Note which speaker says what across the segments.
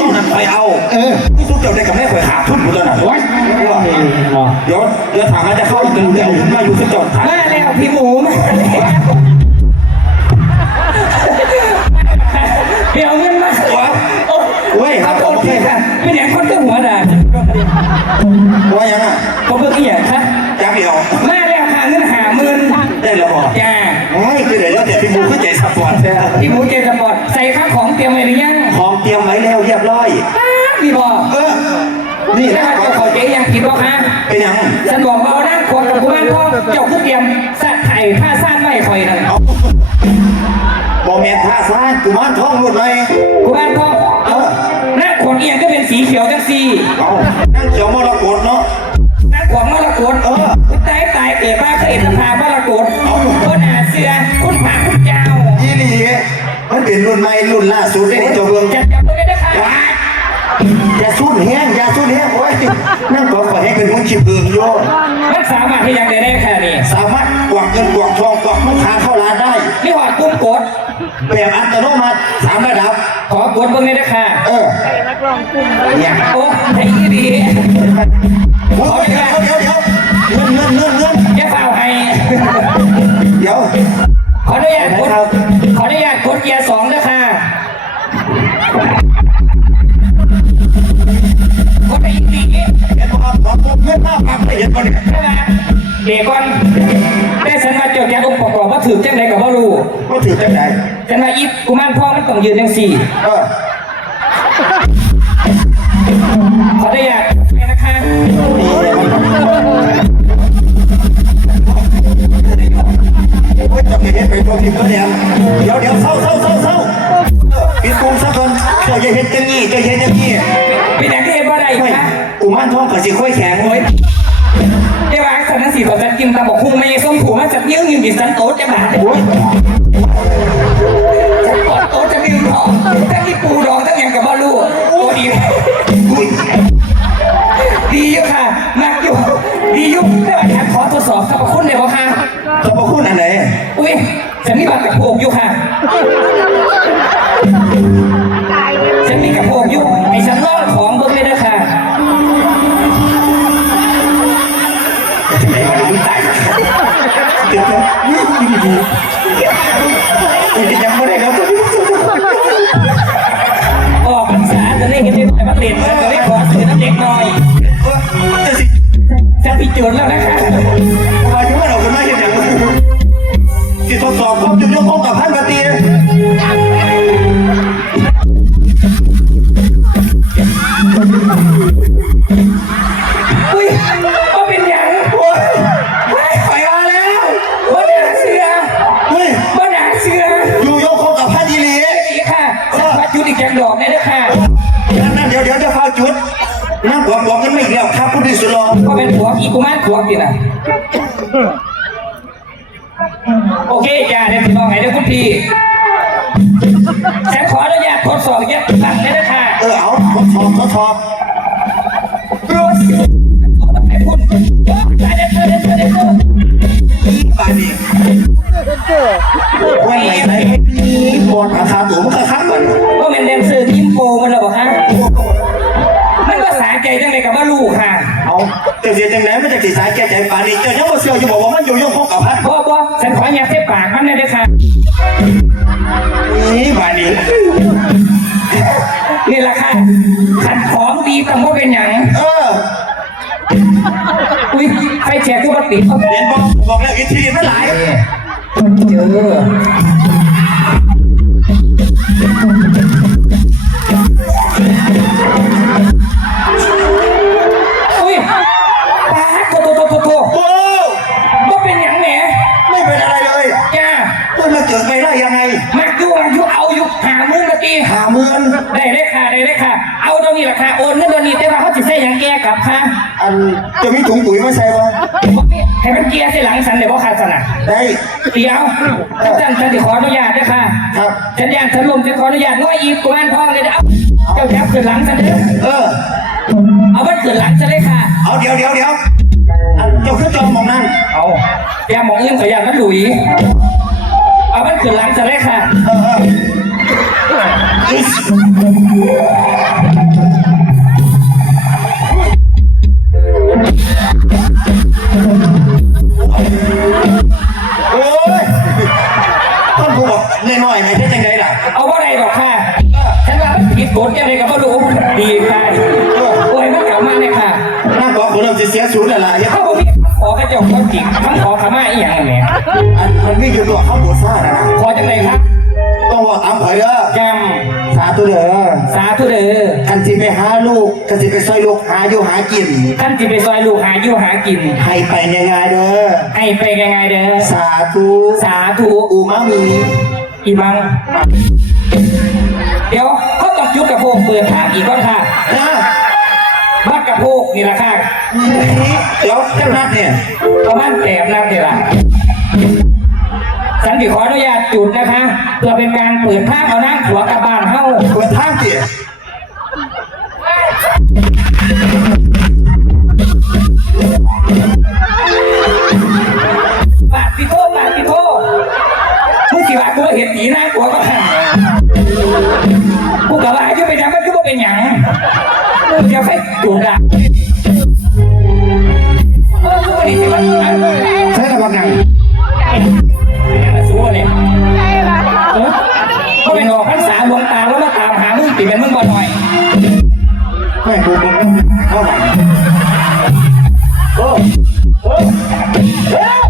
Speaker 1: ตอนนั้นไปเอา
Speaker 2: เออ
Speaker 1: ผู้สู้เจ้าได้กับแม่ข่อยหาทุนอยู่ตอนนั้น
Speaker 2: โอ้ย
Speaker 1: เดี๋ยวเดี๋ยวถามว่าจะเข้าอีกหนึ่งเดือนมาอยู่สักจอดถ่าย
Speaker 3: มาแล้วพี่หมูมาแล้วเดี๋ยวเงินมา
Speaker 1: ว้าว
Speaker 3: โอ้
Speaker 1: เว้ยครับ
Speaker 3: โอเคค่ะไม่อย่างคนก็หัวด่า
Speaker 1: ว่ายังอะ
Speaker 3: ผมเพิ่งเหี้ยค่
Speaker 1: เจ๊ยั
Speaker 3: งกิ
Speaker 1: น
Speaker 3: บ่คะ
Speaker 1: เป็นยัง
Speaker 3: ฉันบอกว่าเอานั่งควงกับกุมารทองเจ้าผู้เตรียมสัตว์ไข่ผ้าซ่านไม่คอยนั่น
Speaker 1: เอาบอแมนท่าซ่านกุมารทองรุ่นไหม
Speaker 3: กุมารทองเอาหน้าขนเอียงก็เป็นสีเขียวจังสี
Speaker 1: เอานั่งเขียวมรกตเนาะ
Speaker 3: หน้าขวางมรกต
Speaker 1: เออ
Speaker 3: ตายตายเกิดมาเคยเห็นสภามรกตเอาคนหาเสือคุณผาคุณเจ้า
Speaker 1: ยี่หลีมันเป็นรุ่นใหม่รุ่นล่าสุดเลยนี่เจ้าเบือง
Speaker 3: อ
Speaker 1: ย่าสู้แห้งอย่าสู้แห้งโอ้ยนั่งกอดขอให้เป็นมุ้งขีบเบืองโย
Speaker 3: มันสามารถที่ยังได้ได้ค่ะนี่
Speaker 1: สามารถกวักเงินกวักทองกวักลูกค้าเข้าร้านได้
Speaker 3: นี่หอดปุ่มกด
Speaker 1: แบบอัตโนมัติสามระดับ
Speaker 3: ขอกดเบิ่งได้ด้วยค่ะ
Speaker 1: เออเนี่ย
Speaker 3: โอ้ไอ้ดี
Speaker 1: โอ้ยเดี๋ยวเดี๋ยวเดี๋ยวเงินเงินเงินเงิน
Speaker 3: แกเฝ้าให้
Speaker 1: เดี๋ยว
Speaker 3: ขออนุญาตกดขออนุญาตกดเกียร์สองด้วยค่ะ กดไปอีกที
Speaker 1: เดี๋ยวขอขอเงินห้าพันไปเห็นก่อนเนี่ย
Speaker 3: เดี๋ยวก่อนได้สันมาเจดแกองค์ประกอบว่าถือจังไดกับว่ารู้
Speaker 1: ก็ถือจังไหน
Speaker 3: ฉันว่าอีกุมารทอมันต้องยืนจังสี่
Speaker 1: เออ
Speaker 3: ขออนุญาตไปนะคะ
Speaker 1: โอ้ยจะไปเห็นไปตัวทีมก็แล้วเดี๋ยวเดี๋ยวเศร้า องขอสิค่อยแข็ง
Speaker 3: โอ้ยเดี๋ยวไอ้สันนสีต่อสันกินตาบอกคุ้งไม่ส้มถูมาจากยิ้วยืนดิสันโต๊ะจะบาด จะพิ
Speaker 1: จา
Speaker 3: รณาแล้วนะคะ
Speaker 1: ไม่อีสุ
Speaker 3: ดิ
Speaker 1: สุรอ
Speaker 3: ก็เป็นผัวอีกุมารผัวกี่ล่ะโอเคจ้าเดี๋ยพี่น้องไงเดี๋ยวคุณพี่ฉันขออนุญาตทดสอบเย็บตัดได้นะค่ะ
Speaker 1: เออเอาทดสอบทดสอบ
Speaker 3: รู้สึกไอ้คุณได้ได้ได้ได้ได้
Speaker 1: ไปดิว่าไหนไหนบอลราคาตัวมันก็คักมัน
Speaker 3: ก็เป็นแดนเซอร์ทีมโปมันหรอฮะมันภาษาใจจังเลยกับว่าลูกค่ะ
Speaker 1: เอาเจ้าเสียจังไหนมันจะติดสายแก่ใจป่านนี้เจ้ายังบ่เชื่ออยู่บอกว่ามันอยู่ยงคงกับพัน
Speaker 3: พ่อพ่อฉันขออยากเทปากมันเลยด้วยค่ะ
Speaker 1: นี่ป่านนี้
Speaker 3: นี่แหละค่ะขันของดีแต่ว่าเป็นอย่าง
Speaker 1: เออ
Speaker 3: อุ้ยไฟแชร์คือปกติเขา
Speaker 1: เรียนบอกบอกแล้วอิทธิฤทธิ์ไม่หลาย
Speaker 3: เจอ
Speaker 1: เกิดไปได้ยังไง
Speaker 3: มาดูมายุเอายุหามือมาตี
Speaker 1: หาเมือน
Speaker 3: ได้ได้ค่ะได้ได้ค่ะ เอาตรงนี้แหละค่ะโอนเงินตรงนี้แต่ว่าเขาจะใช้หยังแก้กลับค่ะ
Speaker 1: อันจะมีถุงปุ๋ยมาใส่บ่
Speaker 3: ให้มันเกียร์ใส่หลังสันเดี๋ยวพ่อขาดสนะ
Speaker 1: ได้
Speaker 3: เดี๋ยวท่านท่านจะขออนุญาตด้วยค่ะ
Speaker 1: ครับ
Speaker 3: ฉันอยากฉันลมจะขออนุญาตน้อยอีกกวนทองเลยนะเอาเจ้าจับเกิดหลังสันเด้อ
Speaker 1: เออ
Speaker 3: เอามันเกิดหลังซะเลยค่ะ
Speaker 1: เอาเดี๋ยวเดี๋ยวเดี๋ยวอันเจ้าขึ้นจอมมองนั่น
Speaker 3: เอาอย่ามองเงินขออยากมันหลุย เอามันขึ้นหลังจะได้ค่ะ
Speaker 1: เอ้ยต้นงบอกน้อยๆให้เฮ็ดจังไดล่ะ
Speaker 3: เอา
Speaker 1: ว่าไรหอ
Speaker 3: กค่ะฉันว่ามันผิดกฎยังไงก็ไม่รู้ดีค่ะโอ้ยมักลับมาเลยค่ะห
Speaker 1: น้าบอกของเราสิเสียศูนย์ะล่ะเฮ็ด
Speaker 3: เขาขอกจริงมัน มาอีกอย่างเนี่ย
Speaker 1: อันมันไม่อยู่ตัวเขาบวชซ่านะนะ
Speaker 3: ขอจังเลยครับ
Speaker 1: ต้องว่าตามข่อยเด้อ
Speaker 3: แกม
Speaker 1: สาธุเด้อ
Speaker 3: สาธุเด้อ
Speaker 1: คันสิไปหาลูกคันสิไปซอยลูกหาอยู่หากิน
Speaker 3: ท่านจิไปซอยลูกหาอยู่หากิน
Speaker 1: ให้ไปยังไงเด้อ
Speaker 3: ให้ไปยังไงเด้อ
Speaker 1: สาธุ
Speaker 3: สาธุ
Speaker 1: อูมามี
Speaker 3: อีบัง เดี๋ยวเขาต้องจุดกระโปรงเปิดทางอีกก่อนค่ะ
Speaker 1: นะ
Speaker 3: บัดกระโปงนี่แหละค่ะ
Speaker 1: เดี๋ยวเจ้านัดเนี่ย
Speaker 3: ประมาณแปดนัดนี่แหละสันติขออนุญาตจุดนะคะเพื่อเป็นการเปิดทางเอานั่งหัวกลับบ้านเฮ้า
Speaker 1: เปิดทางเตี๋ย
Speaker 3: งจะไปจุดอะเออกูไม่ได้สิว่า
Speaker 1: ใช่ระวังหนัง
Speaker 3: สู้เลยเออก็เป็นออกพรรษาหลวงตาแล้วมาตามหามึงติเป็นมึงบ่หน่อย
Speaker 1: ไม่บุกบุกเข้ามา
Speaker 3: โอ้โอ้เร็ว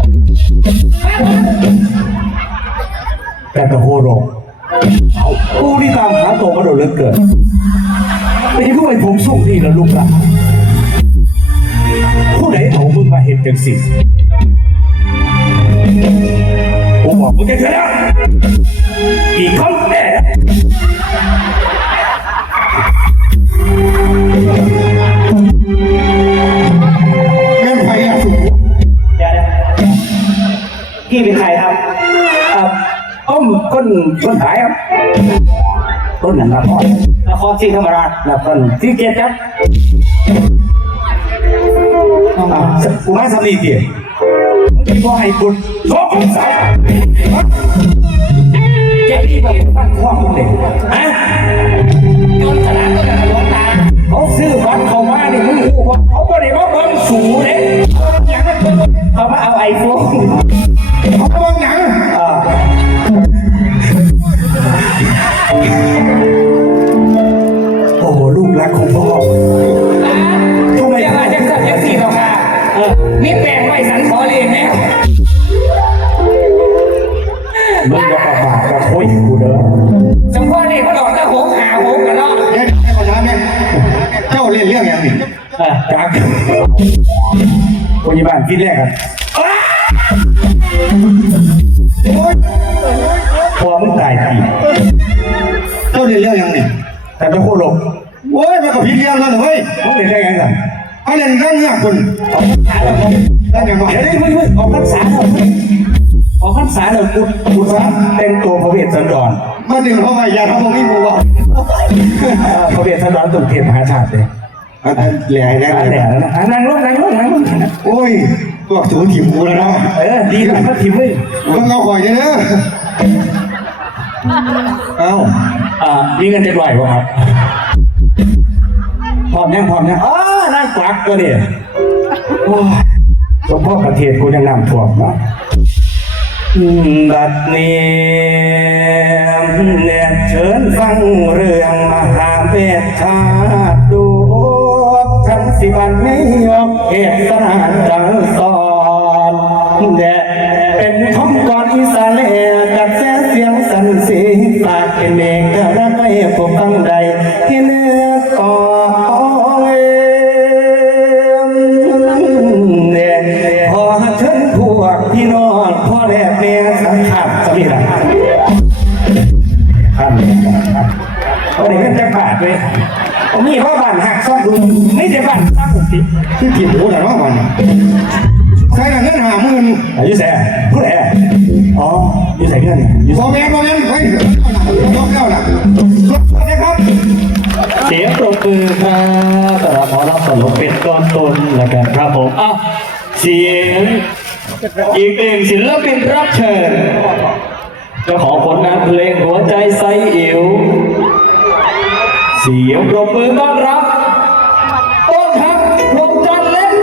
Speaker 2: แต่ตะโคโรงกูนี่ตามหาตัวมาโดนเลือเกิน ไม่ใช่พวกไอ้ผมส่งนี่แล้วลูกละผู้ไหนเอามึงมาเห็นจังสิกูบอกมึงจะเถอะนะอีกคำแน่
Speaker 1: แม่นไฟอะสูง
Speaker 2: เดี๋ยวนะพี่เป็นใครครับอ่าอ้อมคนคนขายครับ ต้นหนังครับนครศรีธรรมราชนครศรีเกตครับกูมาสำนีเตี๋ยมึงบอให้บุญสองคนสาย
Speaker 3: เจ็บที่บอก
Speaker 2: บ้านพ่อมึงเด็กฮะ
Speaker 3: โยนสนามก็กับหลวงตา
Speaker 2: เขาซื้อบัตรเขามาเนี่ยมึงรู้ว่าเขาไม่ได้มาเบิ่งสูงเลยอย่างนั้นเขามาเอาไอโฟน
Speaker 1: เขาระวังหนัง
Speaker 2: ลูกรักของพ่อ
Speaker 3: ทำไมว่าจังสันจังสี่หรอกค่ะเออนี่แปลงไว้สันขอเรียนแล้ว
Speaker 2: มึงจะประบาทกับคุยกูเด้อ
Speaker 3: สมพ่อนี่เขาดอกตะหงหาหงกันเนาะ
Speaker 1: เดี๋ยวให้เขาถามเนี่ยเจ้าเล่นเรื่องอย่างนี้
Speaker 2: อะจากคนยี่บ้านคิดแรกกัน
Speaker 1: โอ๊ย
Speaker 2: พอมึงตายที
Speaker 1: เจ้าเล่นเรื่องอย่างนี้
Speaker 2: แต่จะโคตรลง
Speaker 1: โอ้ยมันก็ผิดเรื่องแล้วเหรอเฮ้ย
Speaker 2: มึงเห็นได้ไงสั่ง
Speaker 1: เขาเล่นเรื่องเงี้ยคุณแล้วยังไง
Speaker 2: เดี๋ยวนี้มึงมึงออกพรรษาเถอะออกพรรษาเถอะกูกูซะแต่งตัวพระเวสสันดร
Speaker 1: มาดึงเขาไปอย่าทำตรงนี้มูวะ
Speaker 2: เอ่อพระเวสสันดรตุ่มเทพมหาชาติเลย
Speaker 1: แหล่แหล่
Speaker 2: อัน
Speaker 1: แห
Speaker 2: ไหน
Speaker 1: ล่
Speaker 2: นะนั่งลงนั่งลงนั่งลง
Speaker 1: โอ้ยตัวสูงถิ่มกูแล้วเนาะ
Speaker 2: เออดีหน่อยก็ถิ่มมึง
Speaker 1: มึงเอาข่อยเด้อเอ้า
Speaker 2: อ่ามีเงินจะไหวป่ะครับ พร้อมยังพร้อมยังอ๋อนั่งกวักก็เนี่ยโอ้ยสมพ่อประเทศกูยังนำท่วมนะบัดนี้เนี่ยเชิญฟังเรื่องมหาเวทชาดูฉันสิวันไม่ยอมเหตุสนานจังสอนแดดเป็นท เอาเด็กกันจักบาทเลยผมมีพ่อบ้านหักซ่อมดูไม่ใช่บ้านสร้างผมติ
Speaker 1: ที่ถิ่มกูแต่ว่าวันใครน่ะเงินหาหมื่น
Speaker 2: อายุแสพูดแออ๋ออายุแสเงินอายุ
Speaker 1: บอแมนบอแมนเฮ้ยยกแล้วนะสวัสดีครับ
Speaker 2: เสียงปรบมือครับสำหรับหมอรับสนุกเป็นก้อนต้นนะครับครับผมอะเสียงอีกหนึ่งศิลปินรับเชิญเจ้าของผลงานเพลงหัวใจไซอิ๋ว เสียงปรบมือต้อนรับ